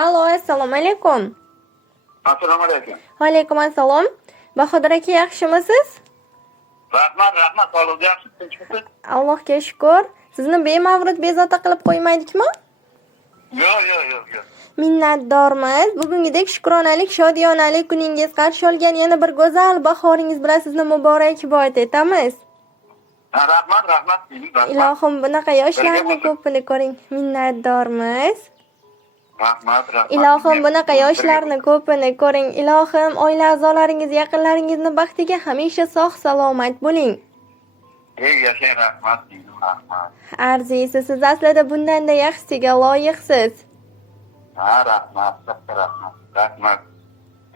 Alo, assalomu alaykum. Assalomu alaykum. Va alaykum assalom. Bahodir aka, yaxshimisiz? Rahmat, sog'liq yaxshi, tinchmisiz? Allohga shukr. Sizni bemavrid bezovta qilib qo'ymaydikmi? Yo'q. Minnatdormiz. Bugungidek shukronalik, shodiyonalik kuningiz qarshi olgan yana bir go'zal bahoringiz bilan sizni muborakbod etamiz. Rahmat. Ilohim bunaqa yoshlarni ko'pini ko'ring. Minnatdormiz. Rahmat. Ilohim bunaqa yoshlarni ko'pini ko'ring. Ilohim oila a'zolaringiz, yaqinlaringizni baxtiga hamisha sog' salomat bo'ling. Yashang, rahmat. Arziysiz, siz aslida bundanda yaxshisiga loyiqsiz. Rahmat.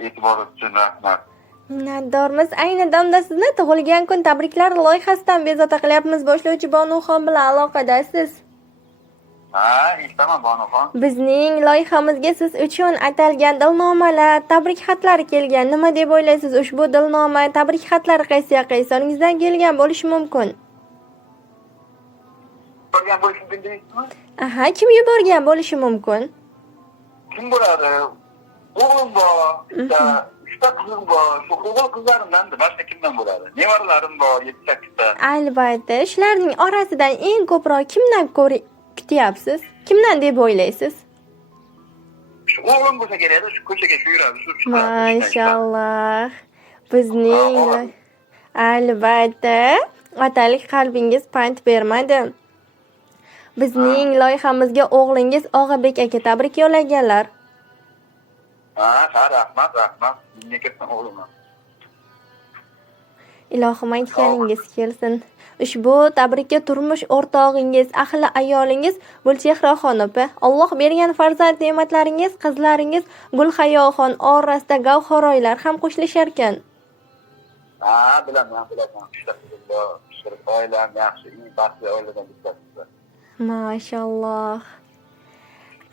E'tibor uchun rahmat. Minnatdormiz. Ayni damda sizni tug'ilgan kun tabriklari loyihasidan bezovta qilyapmiz. Boshlovchi Bonuxon bilan aloqadasiz. Eshitaman Bonuxon. Bizning loyihamizga siz uchun atalgan dilnomalar, tabrik xatlari kelgan. Nima deb o'ylaysiz? Ushbu dilnoma, tabrik xatlari qaysi soningizdan kelgan bo'lishi mumkin? Borgan bo'lishi mumkin deysizmi? Aha, kim yuborgan bo'lishi mumkin? Kim bo'ladi? O'g'lim bor, uchta qizim bor. Shu o'g'il qizlarimdan boshqa kimdan bo'ladi? Nevaralarim bor, 7-8 ta. Albatta, shularning orasidan eng ko'proq kimdan kutyapsiz? Kimdan deb o'ylaysiz? Shu o'g'lim bo'lsa kerak, shu ko'chaga shu yuradi, shu chiqadi. Mashalloh. Bizning albatta otalik qalbingiz pand bermadi. Bizning loyihamizga o'g'lingiz Og'abek aka tabrik yo'llaganlar. Rahmat. Menga ketsin o'g'lim. Ilohim aytganingiz kelsin. Ushbu tabrikka turmush o'rtog'ingiz, ahli ayolingiz Gulchehraxon opa, Alloh bergan farzand ne'matlaringiz, qizlaringiz Gulhayoxon orasida gavharoylar ham qo'shilishar ekan. Bilaman. Oilam yaxshi, eng baxtli oiladan bittasiz. Mashalloh.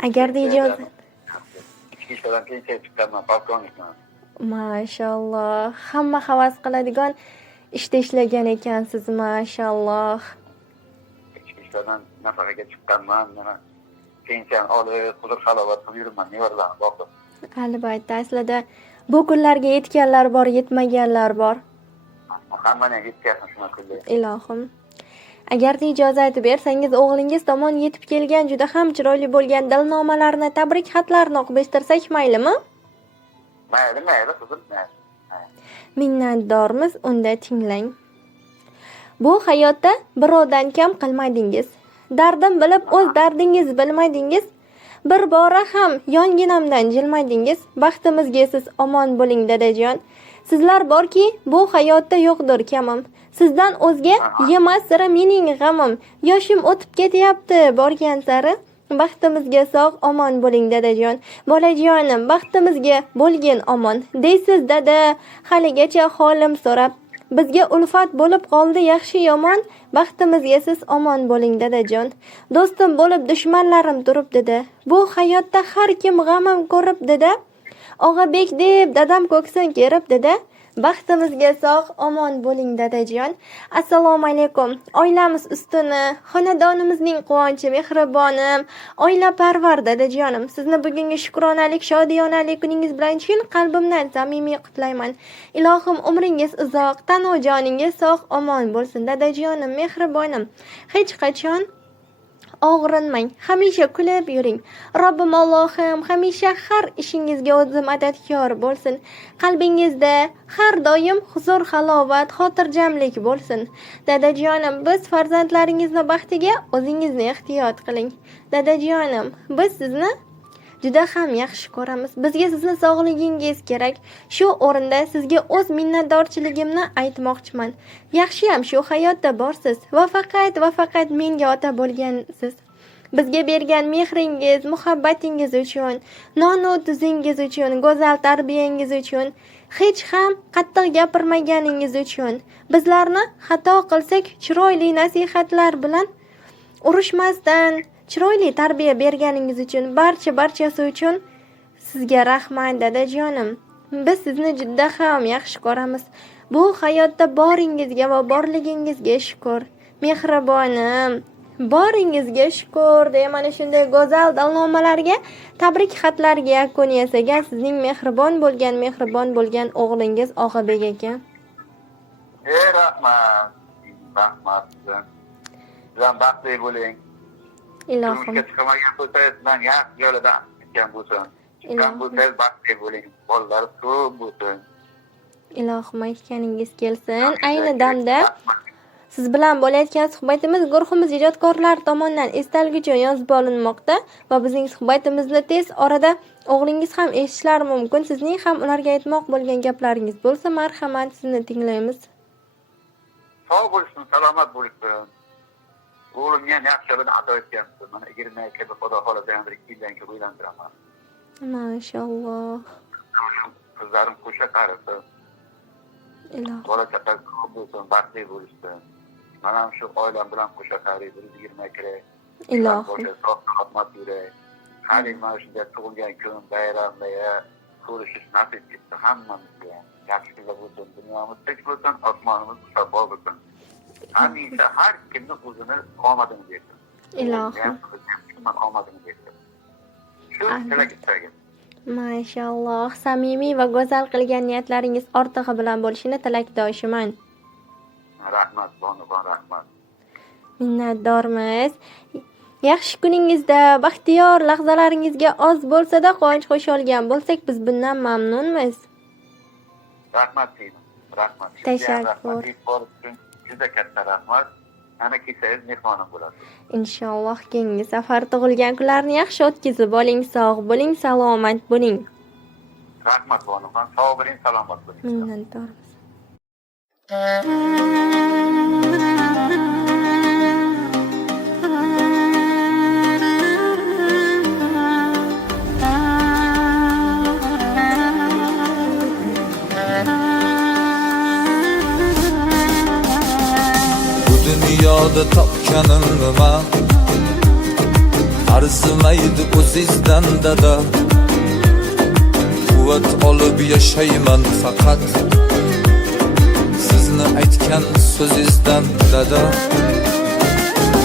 Agarda ijozat. Ichki ishlardan pensiya chiqqanman, polkovnikman. Mashalloh. Hamma havas qiladigan ishda ishlagan ekansiz, mashalloh. Ichki ishlardan nafaqaga chiqqanman, mana pensiyani olib, huzur halovat qilib yuribman, nevarlarni boqib. Albatta, aslida bu kunlarga yetganlar bor, yetmaganlar bor. Hammani yetkazsin shuna kunlar. Ilohim. Agarda ijozat bersangiz, o'g'lingiz tomon yetib kelgan juda ham chiroyli bo'lgan dilnomalarni, tabrik xatlarini o'qib eshittirsak maylimi? Mayli, qizim, mayli. Minnatdormiz, unda tinglang. Bu hayotda birovdan kam qilmadingiz. Dardim bilib o'z dardingizni bilmadingiz. Bir bora ham yonginamdan jilmadingiz. Baxtimizga siz omon bo'ling dadajon. Sizlar borki, bu hayotda yo'qdir kamim. Sizdan o'zga yemas sira mening g'amim. Yoshim o'tib ketyapti borgan sari. Baxtimizga sog' omon bo'ling dadajon. Bolajonim, baxtimizga bo'lgin omon. Deysiz dada, haligacha holim so'rab. Bizga ulfat bo'lib qoldi yaxshi yomon. Baxtimizga siz omon bo'ling dadajon. Do'stim bo'lib dushmanlarim turib dedi. Bu hayotda har kim g'amim ko'rib dedi. Og'abek deb dadam ko'ksin kerib dedi. Baxtimizga sog' omon bo'ling dadajon. Assalomu alaykum. Oilamiz ustuni, xonadonimizning quvonchi, mehribonim, oilaparvar dadajonim. Sizni bugungi shukronalik, shodiyonalik kuningiz bilan chin qalbimdan samimiy qutlayman. Ilohim umringiz uzoq, tanu joningiz sog' omon bo'lsin dadajonim, mehribonim. Hech qachon og'rinmang, hamisha kulib yuring. Robbim Allohim hamisha har ishingizga o'zi madadkor bo'lsin. Qalbingizda har doim huzur, halovat, xotirjamlik bo'lsin. Dadajonim, biz farzandlaringizni baxtiga o'zingizni ehtiyot qiling. Dadajonim, biz sizni juda ham yaxshi ko'ramiz. Bizga sizni sog'ligingiz kerak. Shu o'rinda sizga o'z minnatdorchiligimni aytmoqchiman. Yaxshiyam shu hayotda borsiz va faqat menga ota bo'lgansiz. Bizga bergan mehringiz, muhabbatingiz uchun, non-u tuzingiz uchun, go'zal tarbiyangiz uchun, hech ham qattiq gapirmaganingiz uchun, bizlarni xato qilsak chiroyli nasihatlar bilan urushmasdan chiroyli tarbiya berganingiz uchun, barchasi uchun sizga rahmat dadajonim. Biz sizni juda ham yaxshi ko'ramiz. Bu hayotda boringizga va borligingizga shukr. Mehribonim, Boringizga shukur deya mana shunday go'zal dalnomalarga, tabrik xatlariga yakun yasagan sizning mehribon bo'lgan o'g'lingiz Og'abek aka. Rahmat. Rahmat. Sizdan baxtli bo'ling. Ilohim. Turmushga chiqmagan bo'lsangiz, man yaxshi yo'lida ketgan bo'lsin. Chiqqan bo'lsangiz baxtli bo'ling. Bolalar ko'p bo'lsin. Ilohim aytganingiz kelsin. Ayni damda siz bilan bo'layotgan suhbatimiz guruhimiz ijodkorlar tomonidan estalgicha yozib olinmoqda va bizning suhbatimizni tez orada o'g'lingiz ham eshitishlari mumkin. Sizning ham ularga aytmoq bo'lgan gaplaringiz bo'lsa, marhamat sizni tinglaymiz. Sog' bo'lsin, salomat bo'lsin. O'g'limga ham yaxshi yo'lda ato etgansiz. Mana 22 Xudo xolasa bir 2 yildan keyin uylantiraman. Mashalloh. Qizlarim qo'sha qarisa. Ilohim. Bola chaqa ko'p bo'lsin, baxtli bo'lishsin. Mana ham shu oilam bilan qo'sha qarib 120 kiray. Ilohim. Sog'-salomat yuray. Hali mana shunday tug'ilgan kun, bayramlar ko'rishish nasib etdi hammamizga. Yaxshi kunlar bo'lsin, dunyomiz tinch bo'lsin, osmonimiz musaffo bo'lsin. Hamisha har kimni o'zini omadini bersin. Ilohim. Omadini bersin. Shu tilak istagan. Mashalloh, samimiy va go'zal qilgan niyatlaringiz ortig'i bilan bo'lishini tilakdoshiman. Rahmat, bonibon, rahmat. Minnatdormiz. Yaxshi kuningizda, baxtiyor lahzalaringizga oz bo'lsa-da quvonch qo'sha olgan bo'lsak, biz bundan mamnunmiz. Rahmat deyman. Rahmat. Tashakkur. Juda katta rahmat. Ana kelsangiz mehmonim bo'lasiz. Inshaalloh keyingi safar tug'ilgan kunlarni yaxshi o'tkazib oling, sog' bo'ling, salomat bo'ling. Rahmat bonibon, sog' bo'ling, salomat bo'ling. Minnatdormiz. Dunyoda topganim nima arzimaydi o'zizdan dada, quvvat olib yashayman faqat sizni aytgan so'zingizdan dada.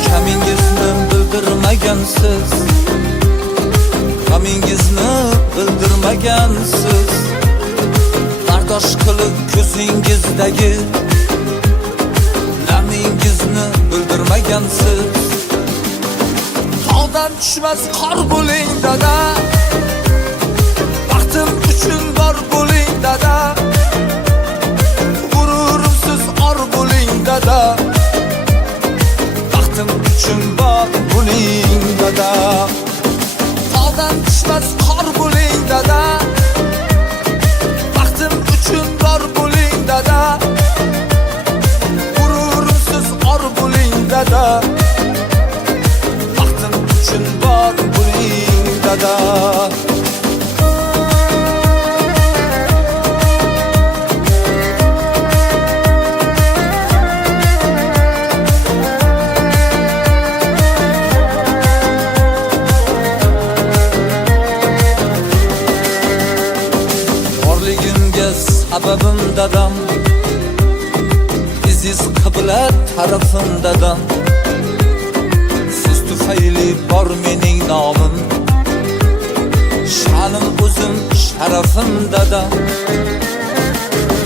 Kamingizni bildirmagansiz, g'amingizni bildirmagansiz, bardosh qilib ko'zingizdagi namingizni bildirmagansiz. Tog'dan tushmas qor bo'ling dada, baxtim uchun bor bo'ling dada, g'ururimsiz or bo'ling dada, baxtim uchun bor bo'ling dada. Tog'dan tushmas qor bo'ling dada, baxtim uchun bor bo'ling dada, dada, baxtim uchun bor bo'ling dada. Borligimga sababim dadam, siz qibla tarafim dadam. Siz tufayli bor mening nomim, sha'nim o'zim sharafim dadam.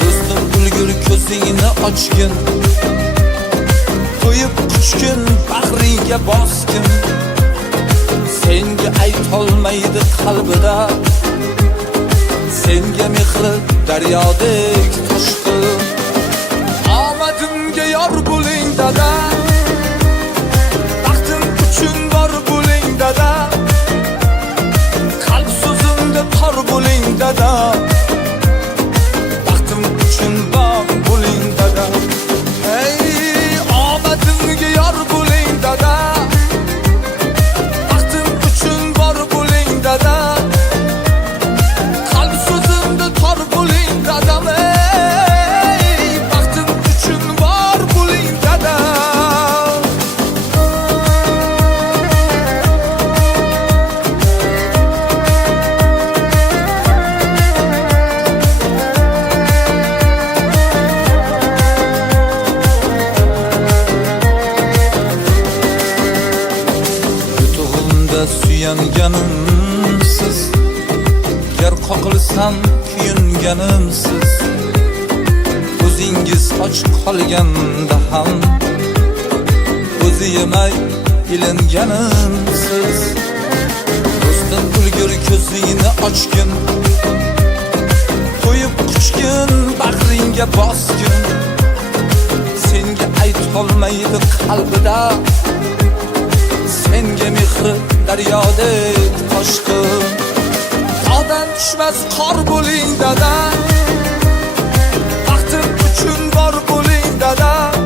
Do'stim ulgur ko'zingni ochgin, qo'yib quchgin bag'ringga bosgin. Senga aytolmaydi qalbida, senga mehri daryodek toshqin. Omadimga yor bo'ling dada, baxtim uchun bor bo'ling dada, qalb so'zimda tor bo'ling dada, baxtim uchun bor bo'ling dada. Hey, omadimga yor bo'ling dada, baxtim uchun bor bo'ling dada, qalb so'zimda tor bo'ling dadam. suyanganimsiz, gar qoqilsam kuyunganimsiz, o'zingiz och qolganda ham o'zi yemay ilinganimsiz. Do'stim ulgur ko'zingni ochgin, to'yib quchgin, bag'ringga bosgin. Senga aytolmaydi qalbida, senga mehri daryodek toshqin. Tog'dan tushmas qor bo'ling dada, baxtim uchun bor bo'ling dada.